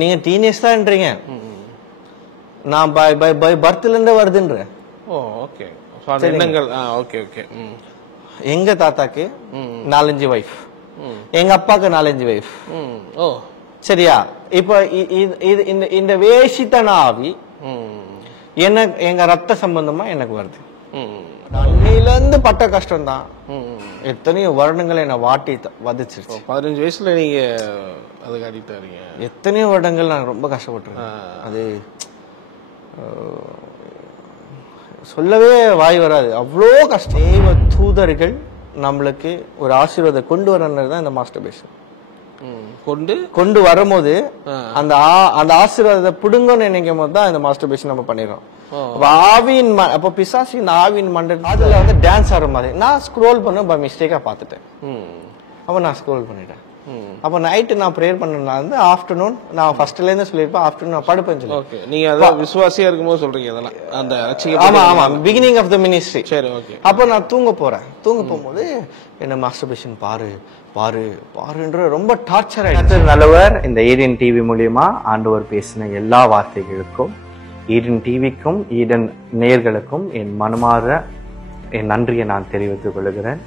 நீங்க டீனேஜ் தான்றீங்க, நான் பை பர்த்ல இருந்தே வருதுன்றேன். ஓ ஓகே. எண்ணங்கள் ஓகே ஓகே. எங்க தாத்தாக்கு 4-5 வைஃப், எங்க அப்பாக்கு 4-5 வைஃப். ஓ சரியா? இப்ப இந்த வேஷித்தன ஆவி எனக்கு எங்க ரத்த சம்பந்தமா எனக்கு வருது. அன்னையில இருந்து பட்ட கஷ்டம் தான் எத்தனையோ வருடங்கள் என்ன வாட்டி வதச்சிருச்சு. 15 வயசுல நீங்க அதுக்கு அடிக்ட் ஆறீங்க. எத்தனையோ வருடங்கள் நான் ரொம்ப கஷ்டப்பட்டிருக்கேன். அது சொல்லவே வாய் வராது, அவ்வளோ கஷ்டம். தெய்வ தூதர்கள் நம்மளுக்கு ஒரு ஆசீர்வாதம் கொண்டு வரதான் இந்த மாஸ்டர்பேஷன் கொண்டு வரும்போது அந்த ஆசீர்வாதத்தை புடுங்கன்னு நினைக்கும் போது தான் இந்த மாஸ்டர்பேஷன் நம்ம பண்ணிடுறோம். ஆவியின் அப்ப பிசாசின் ஆவியின் மண்டல் அதுல வந்து டான்ஸ் ஆடுற மாதிரி நான் ஸ்க்ரோல் பண்ண பை மிஸ்டேக்கா பாத்துட்டேன். அப்ப நான் ஸ்க்ரோல் பண்ணிட்டேன். அப்ப நைட்டு நான் ப்ரேயர் பண்ணா வந்து ஆஃப்டர்நூன் நான் ஃபர்ஸ்ட்ல இருந்து சொல்லிருப்பேன், ஆஃப்டர்நூன் நான் படுப்பேன் சொல்லி. ஓகே, நீங்க அத விசுவாசியா இருக்கும்போது சொல்றீங்க அதெல்லாம் அந்த ஆமா ஆமா பிகினிங் ஆஃப் தி மினிஸ்ட்ரி. சரி ஓகே. அப்ப நான் தூங்க போகும்போது என்ன மாஸ்டர்பேஷன் பாரு பாரு பாருன்ற ரொம்ப டார்ச்சர் ஆயிடுச்சு. நல்லவர் இந்த ஈடன் டிவி மூலியமா ஆண்டவர் பேசின எல்லா வார்த்தைகளுக்கும் ஈடன் டிவிக்கும் ஈடன் நேயர்களுக்கும் என் மனமாற என் நன்றியை நான் தெரிவித்துக் கொள்கிறேன்.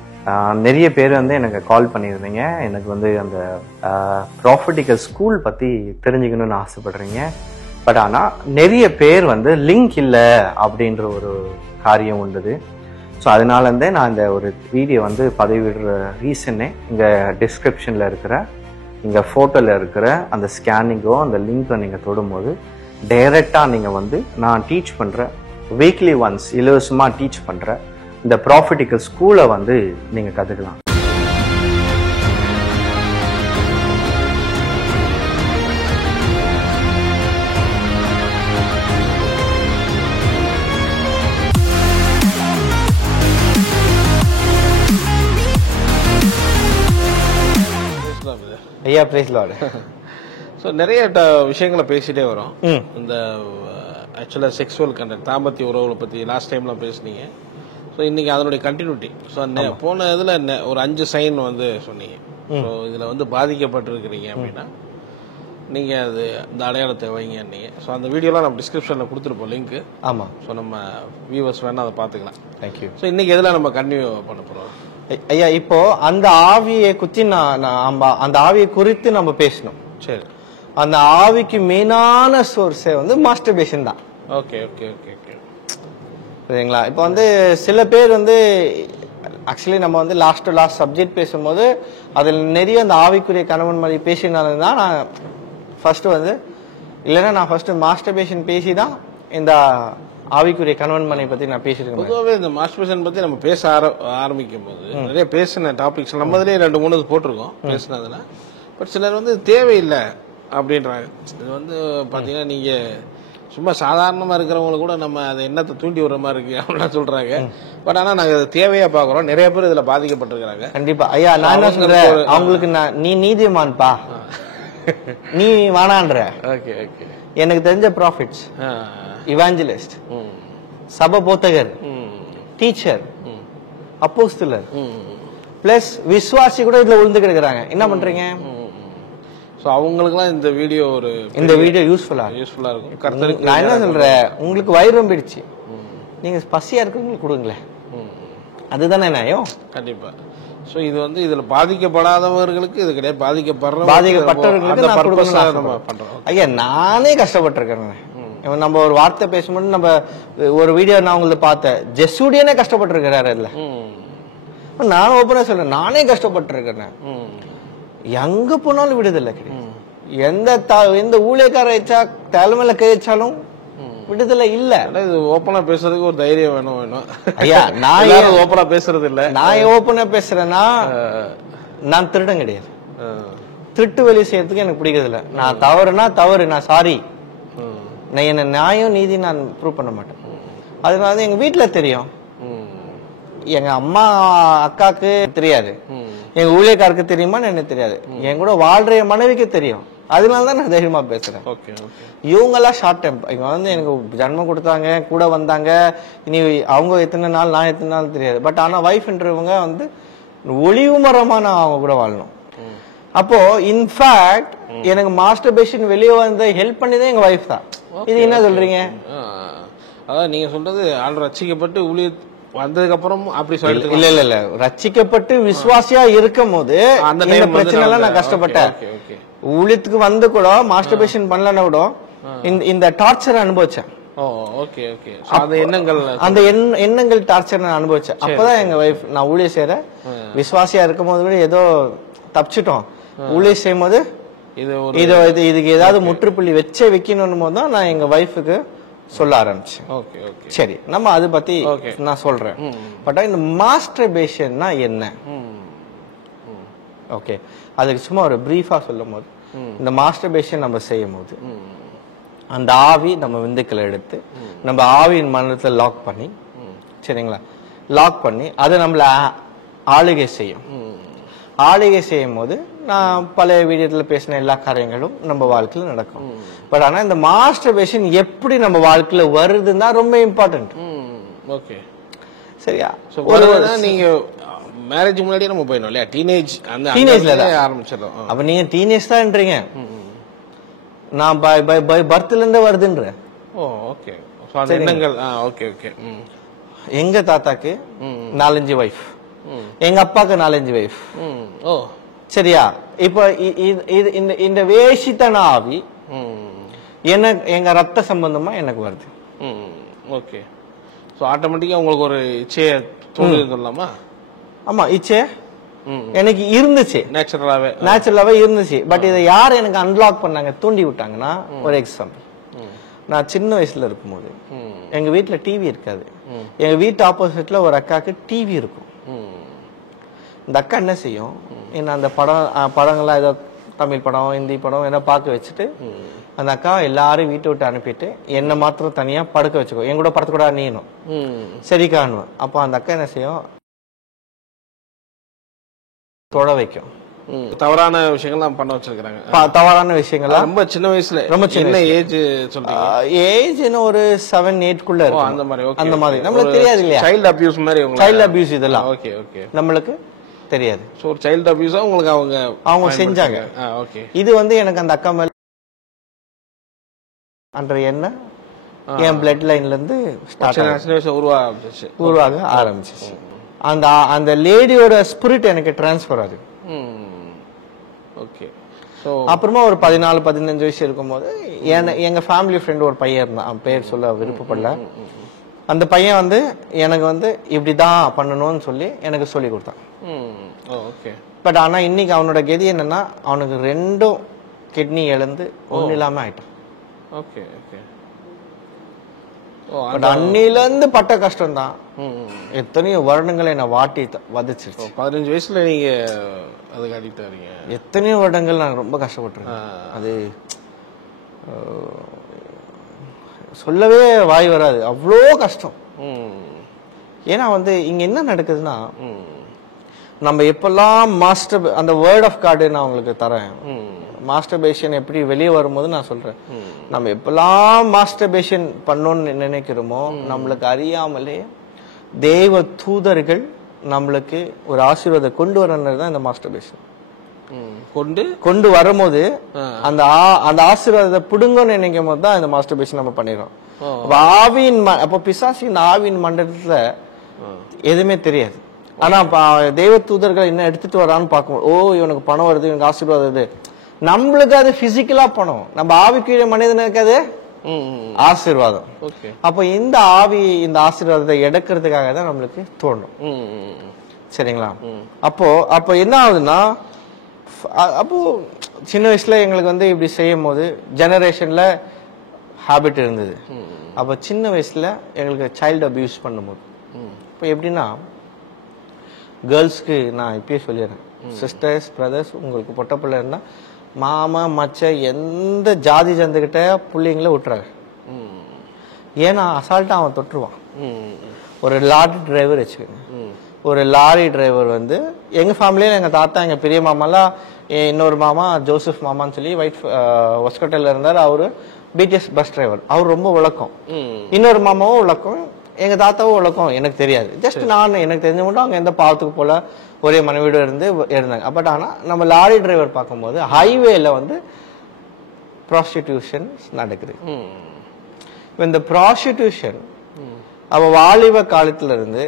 நிறைய பேர் வந்து எனக்கு கால் பண்ணியிருந்தீங்க, எனக்கு வந்து அந்த ப்ராஃபிட்டிக்கல் ஸ்கூல் பற்றி தெரிஞ்சுக்கணும்னு ஆசைப்படுறீங்க. பட் ஆனால் நிறைய பேர் வந்து லிங்க் இல்லை அப்படின்ற ஒரு காரியம் உண்டுது. ஸோ அதனால இருந்தே நான் இந்த ஒரு வீடியோ வந்து பதிவிடுற ரீசனே இங்கே டிஸ்கிரிப்ஷனில் இருக்கிற இங்கே ஃபோட்டோவில் இருக்கிற அந்த ஸ்கேனிங்கோ அந்த லிங்கை நீங்கள் தொடும்போது டைரெக்டாக நீங்கள் வந்து நான் டீச் பண்ணுற வீக்லி ஒன்ஸ் இலவசமாக டீச் பண்ணுற இந்த ப்ராஃபிட்டிக்கல் ஸ்கூலை வந்து நீங்க கத்துக்கலாம். ஐயா பிரைஸ் லார்ட். ஸோ நிறைய விஷயங்களை பேசிட்டே வரோம். இந்த ஆக்சுவலாக செக்ஸுவல் கண்டென்ட் தாம்பத்திய உறவுகளை பற்றி லாஸ்ட் டைம்லாம் பேசுனீங்க. ஸோ இன்னைக்கு அதனுடைய கண்டினியூட்டி. ஸோ போன இதில் ஒரு 5 சைன் வந்து சொன்னீங்க. ஸோ இதில் வந்து பாதிக்கப்பட்டிருக்கிறீங்க அப்படின்னா நீங்கள் அது இந்த அடையாளத்தை வைங்கன்னீங்க. ஸோ அந்த வீடியோலாம் நம்ம டிஸ்கிரிப்ஷனில் கொடுத்துருப்போம் லிங்க்கு. ஆமாம். ஸோ நம்ம வியூவர்ஸ் வேணால் அதை பார்த்துக்கலாம். தேங்க்யூ. ஸோ இன்னைக்கு எதில் நம்ம கண்டினியூ பண்ண போகிறோம் ஐயா? இப்போ அந்த ஆவியை குத்தி அந்த ஆவியை குறித்து நம்ம பேசணும். சரி. அந்த ஆவிக்கு மெயினான சோர்ஸே வந்து மாஸ்டர்பேஷன் தான். ஓகே ஓகே ஓகே ஓகே சரிங்களா? இப்போ வந்து சில பேர் வந்து ஆக்சுவலி நம்ம வந்து லாஸ்ட் சப்ஜெக்ட் பேசும்போது அதில் நிறைய அந்த ஆவிக்குரிய கணவன் மாதிரி பேசினால தான் நான் ஃபர்ஸ்ட் வந்து இல்லைன்னா நான் ஃபர்ஸ்ட் மாஸ்டர்பேஷன் பேசி தான் இந்த ஆவிக்குரிய கணவன் மனை பத்தி நான் பேசிருக்கேன். பொதுவாகவே இந்த மாஸ்டர்பேஷன் பத்தி நம்ம பேச ஆரம்பிக்கும் போது நிறைய பேசின டாபிக்ஸ் நம்ம அதிலே 2-3 போட்டிருக்கோம் பேசினதுல. பட் சிலர் வந்து தேவையில்லை அப்படின்றாங்க. இது வந்து பாத்தீங்கன்னா நீங்க சும்மா சாதாரணமா இருக்கிறவங்க கூட நம்ம அதை என்னத்தை தூண்டி விடுற மாதிரி இருக்கு அப்படின்னு சொல்றாங்க. பட் ஆனா நாங்க அதை தேவையா பாக்குறோம். நிறைய பேர் இதுல பாதிக்கப்பட்டிருக்கிறாங்க. கண்டிப்பா ஐயா. நான் என்ன சொல்றேன், அவங்களுக்கு நீ நீதிமான்பா நீ வானான்ற. Okay okay. எனக்கு தெரிஞ்ச ப்ராஃபிட்ஸ், இவாஞ்சலிஸ்ட், சபை போதகர், டீச்சர், அப்போஸ்தலர் பிளஸ் விசுவாசி கூட இதுல விழுந்து கிடக்குறாங்க. என்ன பண்றீங்க? ஸோ அவங்களுக்குலாம் இந்த வீடியோ யூஸ்ஃபுல்லா இருக்கும். கர்த்தருக்கு நான் என்ன சொல்றேன், உங்களுக்கு வயிறு ரொம்பிடுச்சு, நீங்க பசியா இருக்கிறவங்களுக்கு கொடுங்களேன். அதுதானே நியாயம். கண்டிப்பா. ஸோ இது வந்து இதுல பாதிக்கப்படாதவர்களுக்கு இது கிடையாது, பாதிக்கப்பட்டவர்களுக்கு நம்ம பண்றோம். ஐயா நானே கஷ்டப்பட்டிருக்கேன். நம்ம ஒரு வார்த்தை பேசும்போது நம்ம ஒரு வீடியோ நான் உங்களுக்கு பார்த்தேன், ஜெசூடியனே கஷ்டப்பட்டிருக்கிறாரு. அதுல நான் ஓப்பனா சொல்றேன், நானே கஷ்டப்பட்டிருக்கிறேன். எங்க போனாலும் விடுதலை கிடையாது. எந்த ஊழியக்கார வச்சா தலைமையில கை வச்சாலும் விடுதலை இல்ல. இது ஓப்பனா பேசுறதுக்கு ஒரு தைரியம் வேணும். ஐயா நான் ஓப்பனா பேசுறது இல்ல. நான் ஓப்பனா பேசுறேன்னா நான் திருடம் கிடையாது. திருட்டு வேலை செய்யறதுக்கு எனக்கு பிடிக்கிறது இல்ல. நான் தவறுனா தவறு, நான் சாரி. நான் என்ன நியாயம் நீதி நான் ப்ரூவ் பண்ண மாட்டேன். அதனால எங்க வீட்டுல தெரியும், எங்க அம்மா அக்காக்கு தெரியாது, எங்க ஊழியக்காருக்கு தெரியுமான்னு எனக்கு தெரியாது, என் கூட வாழ்ற மனைவிக்கு தெரியும். அதனாலதான் நான் தைரியமா பேசுறேன். இவங்க எல்லாம் ஷார்ட் டைம். இவங்க வந்து எனக்கு ஜன்மம் கொடுத்தாங்க, கூட வந்தாங்க, இனி அவங்க எத்தனை நாள் நான் எத்தனை நாள் தெரியாது. பட் ஆனா வைஃப்ன்றவங்க வந்து ஒளிவு மரமா நான் அவங்க கூட வாழணும். அப்போ இன்ஃபேக்ட் எனக்கு மாஸ்டர்பேஷன் வெளியே வந்த ஹெல்ப் பண்ணதே எங்க வைஃப் தான். இது என்ன சொல்றீங்க? அதான் நீங்க சொல்றது ஆள் ரட்சிக்கப்பட்டு ஊழிய வந்ததுக்கு அப்புறம் அப்படி சொல்லி இல்ல ரட்சிக்கப்பட்டு விசுவாசியா இருக்கும் போது அந்த பிரச்சனை எல்லாம் நான் கஷ்டப்பட்டேன். ஊழியத்துக்கு வந்து கூட மாஸ்டர்பேஷன் பண்ணலன்னா கூட இந்த டார்ச்சர் அனுபவிச்சேன். அந்த எண்ணங்கள் டார்ச்சர் நான் அனுபவிச்சேன். அப்பதான் எங்க வைஃப் நான் ஊழியம் செய்யற விசுவாசியா இருக்கும் போது கூட ஏதோ தப்பிச்சிட்டோம். ஊழியம் செய்யும் போது இதுக்கு ஏதாவது முற்றுப்புள்ளி வச்சே வைக்கணும் போது தான் நான் எங்க வைஃபுக்கு சொல்ல ஆரம்பிச்சேன். சரி, நம்ம அதை பத்தி நான் சொல்றேன். பட் இந்த மாஸ்டர்பேஷன்னா என்ன? ஓகே, அதுக்கு சும்மா ஒரு பிரீஃபா சொல்லும் போது, இந்த மாஸ்டர்பேஷன் நம்ம செய்யும் போது அந்த ஆவி நம்ம விந்துக்களை எடுத்து நம்ம ஆவியின் மனத்தை லாக் பண்ணி, சரிங்களா, லாக் பண்ணி அதை நம்மள ஆளுகை செய்யும். ஆளுகை செய்யும் போது நான் பழைய வீடியோல பேசின எல்லா காரியங்களும் நம்ம வாழ்க்கையில நடக்கும். பட் ஆனா இந்த மாஸ்டர்பேஷன் எப்படி நம்ம வாழ்க்கையில வருதுன்னா ரொம்ப இம்பார்ட்டன்ட். ஓகே, சரியா? நீங்க மேரேஜ் முன்னாடியே நம்ம போயிடணும் இல்லையா? டீனேஜ்ல ஆரம்பிச்சிடலாம். அப்ப நீங்க டீனேஜ் தான்றீங்க, நான் பை பர்த்ல இருந்தே வருதுன்ற. ஓகே, எண்ணங்கள். Okay okay. எங்க தாத்தாக்கு 4-5 வைஃப், எங்க அப்பாக்கு 4-5 வைஃப். சரியா? இப்ப இந்த வேஷித்தன ஆவி எனக்கு எங்க ரத்த சம்பந்தமா எனக்கு வருது. ஓகே, சோ ஆட்டோமேட்டிக்கா உங்களுக்கு ஒரு இச்சைய தோணுது சொல்லலாமா? ஆமா, இச்சை எனக்கு இருந்துச்சு, நேச்சுரலாவே இருந்துச்சு. பட் இதை யார் எனக்கு அன்லாக் பண்ணாங்க, தூண்டி விட்டாங்கன்னா, ஒரு எக்ஸாம்பிள், நான் சின்ன வயசுல இருக்கும்போது எங்க வீட்டுல டிவி இருக்காது. எங்க வீட்டு ஆப்போசிட்ல ஒரு அக்காவுக்கு டிவி இருக்கும். இந்த அக்கா என்ன செய்யும், என்ன அந்த படங்கள்லாம் ஏதோ தமிழ் படம் ஹிந்தி படம் ஏதோ பார்க்க வச்சுட்டு அந்த அக்கா எல்லாரும் வீட்டை விட்டு அனுப்பிட்டு என்ன மாத்திரம் தனியா படுக்க வச்சுக்கோ, என் கூட படத்துக்கூட நீனும் சரி காணுவேன். அப்போ அந்த அக்கா என்ன செய்யும், தொட வைக்கும். தவறான விஷயங்கள் பண்ண வச்சிருக்காங்க. தவறான விஷயங்கள் ரொம்ப சின்ன வயசுல. ரொம்ப சின்ன ஏஜ் சொல்றீங்க? ஏஜ் என்ன ஒரு 7-8 குள்ள இருக்கும். அந்த மாதிரி. அந்த மாதிரி நம்மளுக்கு தெரியாது இல்லையா? சைல்ட் அபியூஸ் மாதிரி. சைல்ட் அபியூஸ் இதெல்லாம் ஓகே ஓகே நம்மளுக்கு தெரியாது. சோ ஒரு சைல்ட் அபியூஸா உங்களுக்கு அவங்க செஞ்சாங்க. ஓகே, இது வந்து எனக்கு அந்த அக்கா மேல அன்ற என்ன என் பிளட் லைன்ல இருந்து உருவாக ஆரம்பிச்சிச்சு. அந்த லேடியோட ஸ்பிரிட் எனக்கு டிரான்ஸ்பர் ஆகுது. ஓகே, அப்புறமா ஒரு 14-15 வயசு இருக்கும்போது எங்க ஃபேமிலி ஃப்ரெண்ட் ஒரு பையன் இருந்தான், அவன் பேர் சொல்ல விருப்பப்படல. அந்த பையன் வந்து எனக்கு வந்து இப்படிதான் பண்ணணும்னு சொல்லி எனக்கு சொல்லி கொடுத்தான். பட் ஆனா இன்னைக்கு அவனோட கதி என்னன்னா, அவனுக்கு 2 கிட்னி இழந்து ஒண்ணு இல்லாம ஆயிட்டான். Okay okay. பட் அன்னில இருந்து பட்ட கஷ்டம் தான் எத்தனையோ வருடங்களை என்ன வாட்டி வதச்சிருச்சு. 15 வயசுல நீங்க அதுக்கு அடிக்ட் ஆறீங்க. எத்தனையோ வருடங்கள் நான் ரொம்ப கஷ்டப்பட்டிருக்கேன். அது சொல்லவே வாய் வராது, அவ்வளோ கஷ்டம். ஏன்னா வந்து இங்க என்ன நடக்குதுன்னா, நம்ம எப்பெல்லாம் அந்த வேர்ட் ஆஃப் கார்டு நான் உங்களுக்கு தரேன், மாஸ்டர்பேஷன் எப்படி வெளியே வரும்போது நான் சொல்றேன், நம்ம எப்பெல்லாம் மாஸ்டர்பேஷன் பண்ணணும்னு நினைக்கிறோமோ நம்மளுக்கு அறியாமலே தேவ தூதர்கள் நம்மளுக்கு ஒரு ஆசீர்வாதம் கொண்டு வரணும் தான் இந்த மாஸ்டர்பேஷன் கொண்டு வரும்போது அந்த ஆசீர்வாதத்தை புடுங்கன்னு நினைக்கும் போது தான் இந்த மாஸ்டர்பேஷன் நம்ம பண்ணிடுறோம். அப்ப பிசாசு இந்த ஆவியின் மண்டலத்துல எதுவுமே தெரியாது. ஆனா தேவ தூதர்கள் என்ன எடுத்துட்டு வரான்னு பார்க்கும்போது, ஓ இவனுக்கு பணம் வருது, இவனுக்கு ஆசீர்வாதம் வருது, நம்மளுக்கு அது பிசிக்கலா பணம், நம்ம ஆவிக்குரிய மனிதனுக்கு அது ஆசீர்வாதம். அப்ப இந்த ஆசீர்வாதத்தை எடுக்கிறதுக்காக தான் நம்மளுக்கு தோணும். சரிங்களா? அப்போ என்ன ஆகுதுன்னா, அப்போ சின்ன வயசுல எங்களுக்கு வந்து இப்படி செய்யும் போது ஜெனரேஷன்ல ஹாபிட் இருந்தது. அப்ப சின்ன வயசுல எங்களுக்கு சைல்டு அபியூஸ் பண்ணும்போது இப்போ எப்படின்னா, கேர்ள்ஸ்க்கு நான் இப்பயே சொல்லிடுறேன், சிஸ்டர்ஸ் பிரதர்ஸ் உங்களுக்கு பொட்ட பிள்ளை இருந்தா மாமா மச்ச எந்த ஜாதி ஜந்துகிட்ட பிள்ளைங்கள விட்டுறாங்க. ஏன்னா அசால்ட்டா அவன் தொட்டுருவான். ஒரு லாரி டிரைவர் வச்சுக்கோங்க, ஒரு லாரி டிரைவர் வந்து எங்க ஃபேமிலியில எங்க தாத்தா எங்க பெரிய மாமாலாம், இன்னொரு மாமா ஜோசப் மாமான்னு சொல்லி ஒஸ்கோட்டையில இருந்தார், அவரு பிடிஎஸ் பஸ் டிரைவர், அவர் ரொம்ப உழக்கம். இன்னொரு மாமாவும் உழக்கம், எங்க தாத்தாவும் உலகம் எனக்கு தெரியாது. ஜஸ்ட் நான் எனக்கு தெரிஞ்ச மட்டும் அவங்க எந்த பாவத்துக்கு போல ஒரே மனைவியோட இருந்து இருந்தாங்க. பட் ஆனா நம்ம லாரி டிரைவர் பார்க்கும்போது ஹைவேல வந்து ப்ராஸ்டிடியூஷன் நடக்குது. இந்த ப்ராஸ்டிடியூஷன் அவ வாலிப காலத்துல இருந்து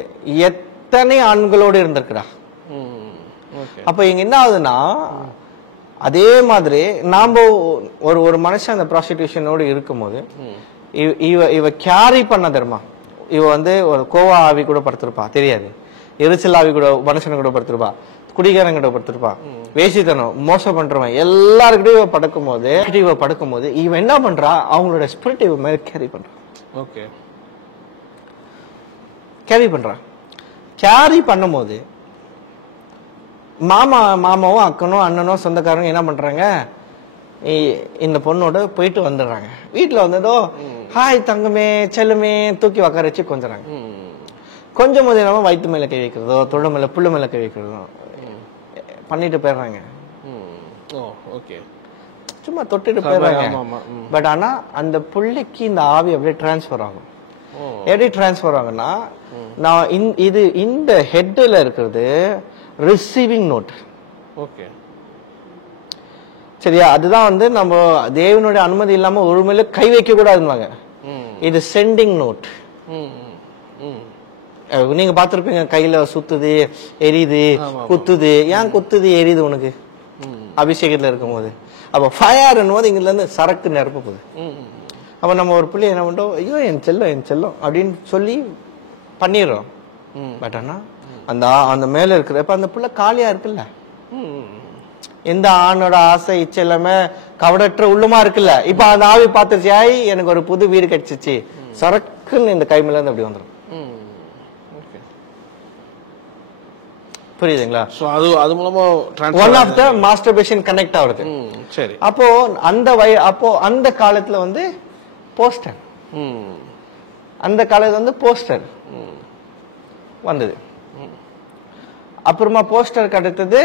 எத்தனை ஆண்களோடு இருந்திருக்கிறா. அப்ப இங்க என்ன ஆகுதுன்னா, அதே மாதிரி நாம ஒரு மனுஷன் அந்த ப்ராஸ்டிடியூஷனோடு இருக்கும்போது இவ கேரி பண்ண தெரியுமா, இவ வந்து ஒரு கோவா ஆவி கூட படுத்திருப்பா தெரியாது, எரிச்சல் ஆவி கூட மனுஷனை கூட படுத்திருப்பா, குடிகாரன் கூட படுத்திருப்பா, வேசித்தனம் மோசம் பண்றவன் எல்லாருக்கிட்டையும் இவ படுக்கும் போது இவன் என்ன பண்றா, அவங்களோட ஸ்பிரிட் இவ மேல கேரி பண்றான். ஓகே, கேரி பண்றான். கேரி பண்ணும்போது மாமாவும் அக்கனும் அண்ணனும் சொந்தக்காரங்க என்ன பண்றாங்க, இந்த பொண்ணோட போயிட்டு வந்துடுறாங்க. வீட்டுல வந்ததோ ஹாய் தங்கமே செல்லுமே தூக்கி உக்கார வச்சு கொஞ்சறாங்க. கொஞ்சம் போது இல்லாம வயிற்று மேல கை வைக்கிறதோ தொட மேல புல்லு மேல கை வைக்கிறதோ பண்ணிட்டு போயிடுறாங்க. சும்மா தொட்டுட்டு போயிடுறாங்க. பட் ஆனா அந்த புள்ளைக்கு இந்த ஆவி அப்படியே டிரான்ஸ்பர் ஆகும். எப்படி டிரான்ஸ்பர் ஆகும்னா, நான் இது இந்த ஹெட்ல இருக்கிறது ரிசீவிங் நோட். ஓகே, சரியா? அதுதான் வந்து நம்ம தேவனுடைய அனுமதி இல்லாம ஒரு மேல கை வைக்க கூடாதுன்னு. இது சென்டிங் நோட். நீங்க பாத்திருப்பீங்க, கையில சுத்துது எரியுது குத்துது. ஏன் குத்துது எரியுது உனக்கு? அபிஷேகத்துல இருக்கும் போது. அப்ப ஃபயர் போது இங்க இருந்து சரக்கு நிரப்ப போகுது. அப்ப நம்ம ஒரு பிள்ளை என்ன பண்றோம், ஐயோ என் செல்லம் அப்படின்னு சொல்லி பண்ணிடுறோம். பட் ஆனா அந்த மேல இருக்கிறப்ப அந்த புள்ள காலியா இருக்குல்ல, எந்த ஆணோட ஆசை இச்சை எல்லாமே கவடற்ற உள்ளமா இருக்குல்ல. இப்ப அந்த ஆவி பாத்துருச்சு, எனக்கு ஒரு புது வீடு கிடைச்சிச்சு, சரக்குன்னு இந்த கை மேல இருந்து அப்படி வந்துடும். புரியுதுங்களா? அது மூலமா one of the masturbation connect ஆகுது. சரி, அப்போ அந்த காலத்துல வந்து போஸ்டர், அந்த காலத்துல வந்து போஸ்டர் வந்தது. அப்புறமா போஸ்டர் கிடைத்தது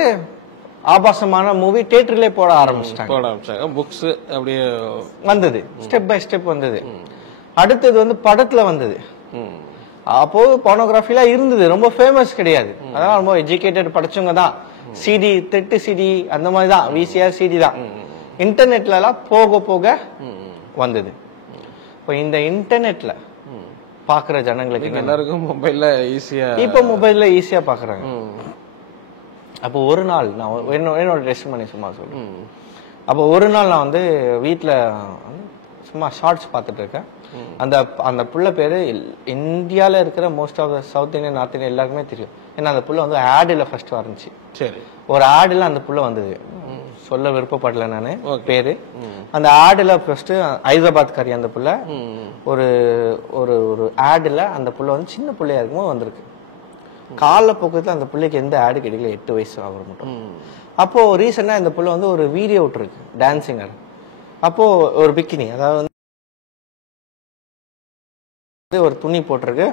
ஆபாசமான மூவி தியேட்டர்லயே போட ஆரம்பிச்சிட்டாங்க. புக்ஸ் அப்படியே வந்தது, ஸ்டெப் பை ஸ்டெப் வந்தது. அடுத்தது வந்து படத்துல வந்தது. அப்போ போனோகிராஃபில இருந்தது, ரொம்ப ஃபேமஸ் கிடையாது. அதான் ரொம்ப எஜுகேட்டட் படிச்சவங்க தான். சிடி தெட்டு சிடி அந்த மாதிரி தான், விசிஆர் சிடி தான். இன்டர்நெட்ல எல்லாம் போக போக வந்தது. இப்போ இந்த இன்டர்நெட்ல பாக்குற ஜனங்களுக்கு எல்லாருக்கும் மொபைல்ல ஈஸியா, இப்ப மொபைல்ல ஈஸியா பாக்குறாங்க. அப்போ ஒரு நாள் நான் என்னோட டெஸ்ட் பண்ணி சும்மா சொல்றேன். அப்போ ஒரு நாள் நான் வந்து வீட்டுல சும்மா ஷார்ட்ஸ் பார்த்துட்டு இருக்கேன். அந்த புள்ள பேரு இந்தியால இருக்கிற most of the south Indian north Indian எல்லாருக்குமே தெரியும். ஏன்னா அந்த புள்ள வந்து ஆடுல ஃபர்ஸ்ட் வந்துச்சு. சரி, ஒரு ஆடுல அந்த புள்ள வந்தது, சொல்ல விருப்பப்படல நானு பேரு. அந்த ஆடுல ஃபர்ஸ்ட் ஹைதராபாத் காரி அந்த புள்ள ஒரு ஒரு ஆடுல அந்த புள்ள வந்து சின்ன பிள்ளையா இருக்கும்போது வந்திருக்கு. கால போக்கத்துல அந்த பிள்ளைக்கு எந்த ஆடு கிடைக்கல, 8 வயசு ஆகுற மட்டும். அப்போ ரீசெண்டா இந்த புள்ள வந்து ஒரு வீடியோ விட்டுருக்கு டான்சிங்கர். அப்போ ஒரு பிக்கினி, அதாவது ஒரு துணி போட்டிருக்கு,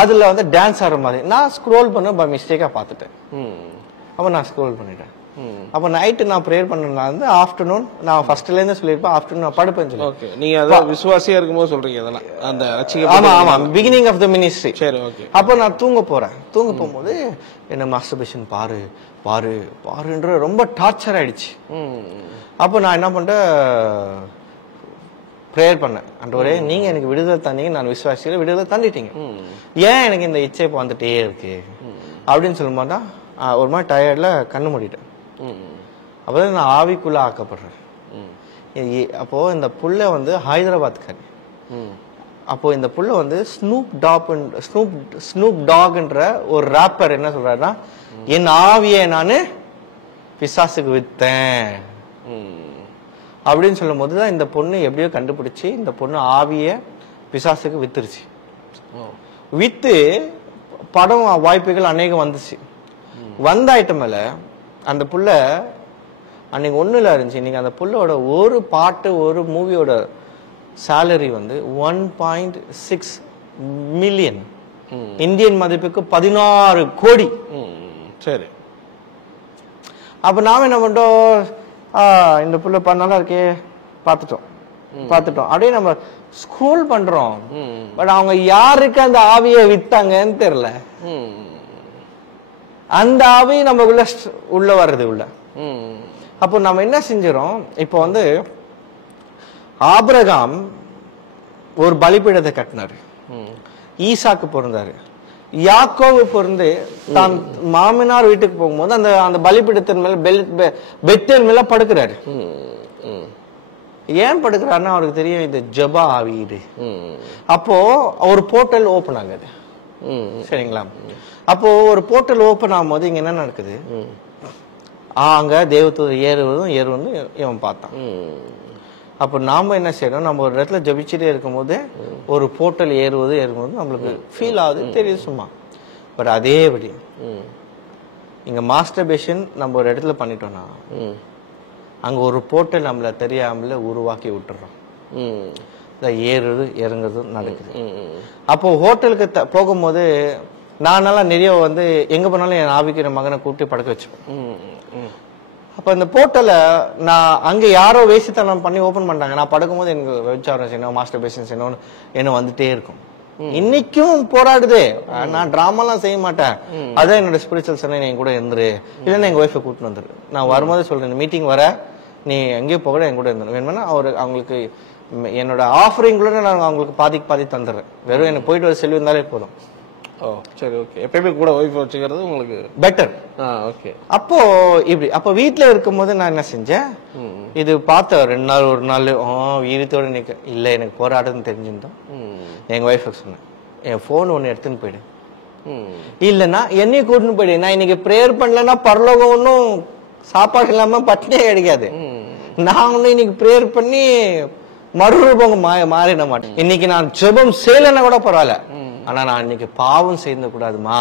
அதுல வந்து டான்ஸ் ஆடுற மாதிரி. நான் ஸ்க்ரோல் பண்ண பை மிஸ்டேக்கா பாத்துட்டேன். அப்ப நான் ஸ்க்ரோல் பண்ணிட்டேன். அப்ப நைட்டு நான் ப்ரேயர் பண்ணா வந்து ஆஃப்டர்நூன், நான் ஃபர்ஸ்ட்ல இருந்து சொல்லிருப்பேன் ஆஃப்டர்நூன் நான் படுப்பேன். ஓகே, நீங்க அத விசுவாசியா இருக்கும்போது சொல்றீங்க அதெல்லாம், அந்த ஆமா பிகினிங் ஆஃப் தி மினிஸ்ட்ரி. சரி, ஓகே. அப்ப நான் தூங்க போகும்போது என்ன மாஸ்டர்பேஷன் பாருன்ற ரொம்ப டார்ச்சர் ஆயிடுச்சு. அப்ப நான் என்ன பண்ணிட்டேன், ப்ரேயர் பண்ணேன். ஆண்டவரே நீங்க எனக்கு விடுதலை தந்தீங்க, நான் விசுவாசியில விடுதலை தந்துட்டீங்க, ஏன் எனக்கு இந்த இச்சை இப்போ வந்துட்டே இருக்கு அப்படின்னு சொல்லும்போது தான் ஒரு மாதிரி டயர்ட்ல கண்ணு மூடிட்டேன். அப்பதான் நான் ஆவிக்குள்ள ஆக்கப்படுறேன். அப்போ இந்த புள்ள வந்து ஹைதராபாத் காரி. அப்போ இந்த புள்ள வந்து ஸ்னூப் டாக்ன்ற ஒரு ராப்பர் என்ன சொல்றாருன்னா, என் ஆவியை நானு பிசாசுக்கு வித்தேன் அப்படின்னு சொல்லும் போதுதான் இந்த பொண்ணு எப்படியோ கண்டுபிடிச்சு இந்த பொண்ணு ஆவிய பிசாசுக்கு வித்துருச்சு. வித்து படம் வாய்ப்புகள் அநேகம் வந்துச்சு. வந்த ஐட்டம் மேல அந்த புள்ள அன்னைக்கு ஒண்ணுல இருந்துச்சு. இன்னைக்கு அந்த புள்ளோட ஒரு பாட்டு ஒரு மூவியோட சேலரி வந்து 1.6 மில்லியன் இந்தியன் மதிப்புக்கு 16 கோடி. சரி, அப்ப நாம என்ன பண்றோம், இந்த புள்ள நல்லா இருக்கே பார்த்துட்டோம். பார்த்துட்டோம். அப்படியே நம்ம ஸ்க்ரோல் பண்றோம். பட் அவங்க யாருக்கு அந்த ஆவியை வித்தாங்கன்னு தெரியல. அந்த ஆவி நம்ம உள்ள வர்றது உள்ள. அப்போ நம்ம என்ன செஞ்சிரோம், இப்போ வந்து ஆபிரகாம் ஒரு பலிபீடத்தை கட்டினாரு, ஈசாக்கு பிறந்தாரு, யாக்கோவு பிறந்து தான் மாமனார் வீட்டுக்கு போகும்போது அந்த அந்த பலிபீடத்தின் மேல பெத்தின் மேல படுக்கிறாரு. ஏன் படுக்கிறாருன்னா அவருக்கு தெரியும் இது ஜபா ஆவி இது. அப்போ ஒரு போர்ட்டல் ஓபன் ஆகுது. சரிங்களா? அப்போ ஒரு போர்ட்டல் ஓபன் ஆகும்போது இங்க என்ன நடக்குது, அங்க தேவதூதர் ஏறுவதும் இவன் பார்த்தான். அப்போ நாம என்ன செய்யணும், நம்ம ஒரு இடத்துல ஜபிச்சுட்டே இருக்கும்போது ஒரு போர்ட்டல் ஏறும்போது நம்மளுக்கு ஃபீல் ஆகுது, தெரியுது சும்மா. பட் அதேபடி இங்க மாஸ்டர்பேஷன் நம்ம ஒரு இடத்துல பண்ணிட்டோம்னா அங்க ஒரு போர்ட்டல் நம்மள தெரியாமல உருவாக்கி விட்டுறோம். ஏறுறது இறங்குறது நடக்குது. அப்போ ஹோட்டலுக்கு போகும்போது நானெல்லாம் நிறைய வந்து எங்க போனாலும் என் ஆவிக்கிற மகனை கூப்பிட்டு படுக்க வச்சுப்பேன். அப்ப இந்த போர்ட்டலை நான் அங்க யாரோ வேசித்தனம் பண்ணி ஓபன் பண்றாங்க, நான் படுக்கும்போது எனக்கு விபச்சாரம் செய்யணும், மாஸ்டர் பேஷன் செய்யணும் என்ன வந்துட்டே இருக்கும். இன்னைக்கும் போராடுது. நான் டிராமாலாம் செய்ய மாட்டேன், அதான் என்னோட ஸ்பிரிச்சுவல் சொன்ன என் கூட இருந்துரு, இல்லைன்னா எங்க ஒய்ஃபை கூப்பிட்டு வந்துரு. நான் வரும்போது சொல்றேன், மீட்டிங் வர நீ எங்கேயும் போக என் கூட இருந்துரு. வேணும்னா அவங்களுக்கு என்னோட ஆஃபரிங் கூட நான் அவங்களுக்கு பாதி தந்துடுறேன். வெறும் எனக்கு போயிட்டு வர செல்வி இருந்தாலே போதும். ஓ சரி, ஓகே. எப்பயுமே கூட ஒய்ஃப் வச்சுக்கிறது உங்களுக்கு பெட்டர். ஓகே. அப்போ இப்படி அப்போ வீட்டுல இருக்கும் போது நான் என்ன செஞ்சேன், இது பார்த்த 2 நாள் ஒரு நாள் வீரத்தோட நிக்க இல்ல எனக்கு போராடுன்னு தெரிஞ்சிருந்தோம். எங்க ஒய்ஃபுக்கு சொன்னேன், என் போன் ஒண்ணு எடுத்துன்னு போயிடு, இல்லைன்னா என்னையும் கூட்டின்னு போயிடு. நான் இன்னைக்கு ப்ரேயர் பண்ணலன்னா பரலோகம் ஒன்னும் சாப்பாடு இல்லாம பட்டினியே கிடைக்காது. நான் ஒன்னும் இன்னைக்கு ப்ரேயர் பண்ணி மறுரூபம் மாறிட மாட்டேன். இன்னைக்கு நான் ஜெபம் செய்யலன்னா கூட பரவாயில்ல, ஆனா நான் இன்னைக்கு பாவம் செய்ய கூடாதுமா,